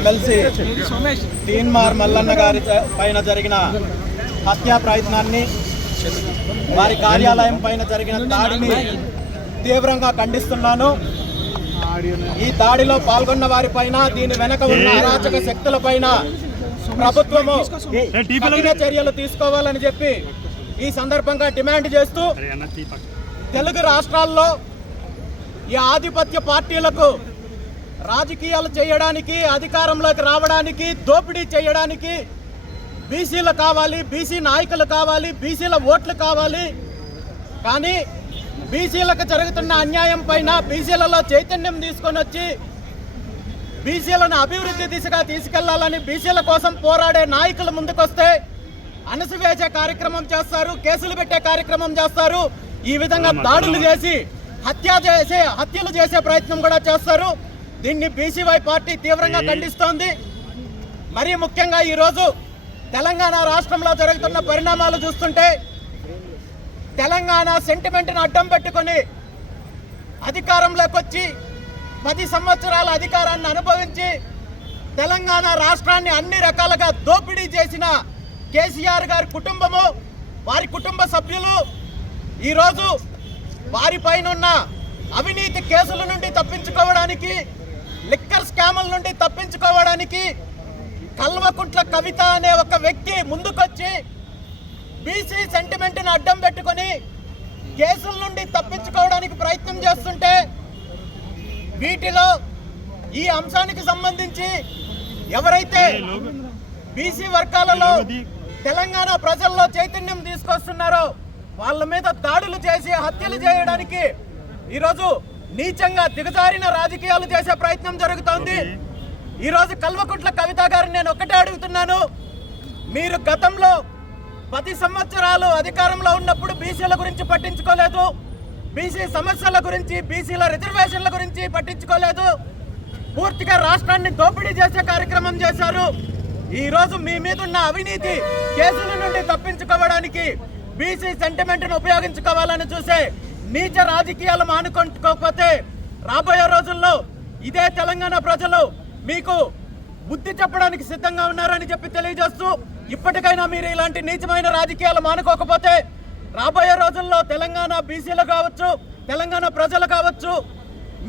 MLC Teenmar Mallanna గారి పైన జరిగిన హత్యా ప్రయత్నాన్ని, వారి కార్యాలయం పైన జరిగిన దాడిని తీవ్రంగా ఖండిస్తున్నాను. ఈ దాడిలో పాల్గొన్న వారి పైన, దీని వెనక ఉన్న అరాచక శక్తుల పైన ప్రభుత్వము కఠిన చర్యలు తీసుకోవాలని చెప్పి ఈ సందర్భంగా డిమాండ్ చేస్తూ, తెలుగు రాష్ట్రాల్లో ఈ ఆధిపత్య పార్టీలకు రాజకీయాలు చేయడానికి, అధికారంలోకి రావడానికి, దోపిడీ చేయడానికి బీసీలు కావాలి, బీసీ నాయకులు కావాలి, బీసీల ఓట్లు కావాలి. కానీ బీసీలకు జరుగుతున్న అన్యాయం పైన బీసీలలో చైతన్యం తీసుకొని వచ్చి బీసీలను అభివృద్ధి దిశగా తీసుకెళ్లాలని బీసీల కోసం పోరాడే నాయకులు ముందుకొస్తే అణసివేసే కార్యక్రమం చేస్తారు, కేసులు పెట్టే కార్యక్రమం చేస్తారు. ఈ విధంగా దాడులు చేసి హత్యలు చేసే ప్రయత్నం కూడా చేస్తారు. దీన్ని బీసీవై పార్టీ తీవ్రంగా ఖండిస్తోంది. మరీ ముఖ్యంగా ఈరోజు తెలంగాణ రాష్ట్రంలో జరుగుతున్న పరిణామాలు చూస్తుంటే, తెలంగాణ సెంటిమెంట్ను అడ్డం పెట్టుకొని అధికారంలోకి వచ్చి 10 సంవత్సరాల అధికారాన్ని అనుభవించి తెలంగాణ రాష్ట్రాన్ని అన్ని రకాలుగా దోపిడీ చేసిన కేసీఆర్ గారి కుటుంబము, వారి కుటుంబ సభ్యులు ఈరోజు వారిపైన ఉన్న అవినీతి కేసుల నుండి తప్పించుకోవడానికి, లిక్కర్ స్కాముల నుండి తప్పించుకోవడానికి కల్వకుంట్ల కవిత అనే ఒక వ్యక్తి ముందుకొచ్చి బీసీ సెంటిమెంట్ని అడ్డం పెట్టుకొని కేసుల నుండి తప్పించుకోవడానికి ప్రయత్నం చేస్తుంటే, వీటిలో ఈ అంశానికి సంబంధించి ఎవరైతే బీసీ వర్గాలలో తెలంగాణ ప్రజల్లో చైతన్యం తీసుకొస్తున్నారో వాళ్ళ మీద దాడులు చేసి హత్యలు చేయడానికి ఈరోజు నీచంగా దిగజారిన రాజకీయాలు చేసే ప్రయత్నం జరుగుతోంది. ఈరోజు కల్వకుంట్ల కవిత గారిని నేను ఒక్కటే అడుగుతున్నాను, మీరు గతంలో 10 సంవత్సరాలు అధికారంలో ఉన్నప్పుడు బీసీల గురించి పట్టించుకోలేదు, బీసీ సమస్యల గురించి, బీసీల రిజర్వేషన్ల గురించి పట్టించుకోలేదు, పూర్తిగా రాష్ట్రాన్ని దోపిడీ చేసే కార్యక్రమం చేశారు. ఈరోజు మీ మీద ఉన్న అవినీతి కేసుల నుండి తప్పించుకోవడానికి బీసీ సెంటిమెంట్ను ఉపయోగించుకోవాలని చూసే నీచ రాజకీయాలు మానుకోకపోతే రాబోయే రోజుల్లో ఇదే తెలంగాణ ప్రజలు మీకు బుద్ధి చెప్పడానికి సిద్ధంగా ఉన్నారని చెప్పి తెలియజేస్తూ, ఇప్పటికైనా మీరు ఇలాంటి నీచమైన రాజకీయాలు మానుకోకపోతే రాబోయే రోజుల్లో తెలంగాణ బీసీలు కావచ్చు, తెలంగాణ ప్రజలు కావచ్చు,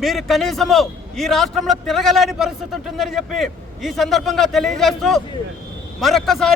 మీరు కనీసము ఈ రాష్ట్రంలో తిరగలేని పరిస్థితి ఉంటుందని చెప్పి ఈ సందర్భంగా తెలియజేస్తూ మరొక్కసారి